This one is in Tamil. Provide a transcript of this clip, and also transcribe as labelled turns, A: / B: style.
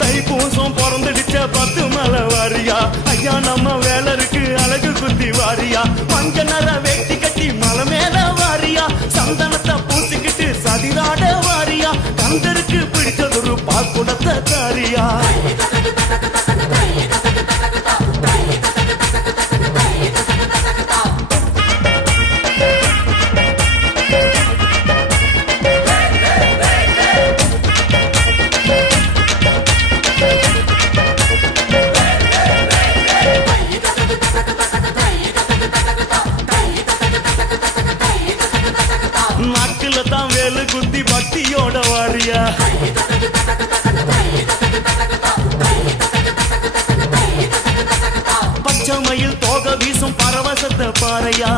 A: தை பூசம் பிறந்துடுச்ச பத்து மலை வாரியா ஐயா நம்ம வேலை இருக்கு அழகு குத்தி வாரியா? மஞ்ச நர வெட்டி கட்டி மலை மேல வாரியா? சந்தனத்தை பூசிக்கிட்டு சதிராட வாரியா? கந்தருக்கு பிடிச்சதொரு பால் குடத்தை தான் வேலு குத்தி பக்தியோட வாரியா? பச்சை மயில் தோக வீசும் பரவசத்தை பாறையா?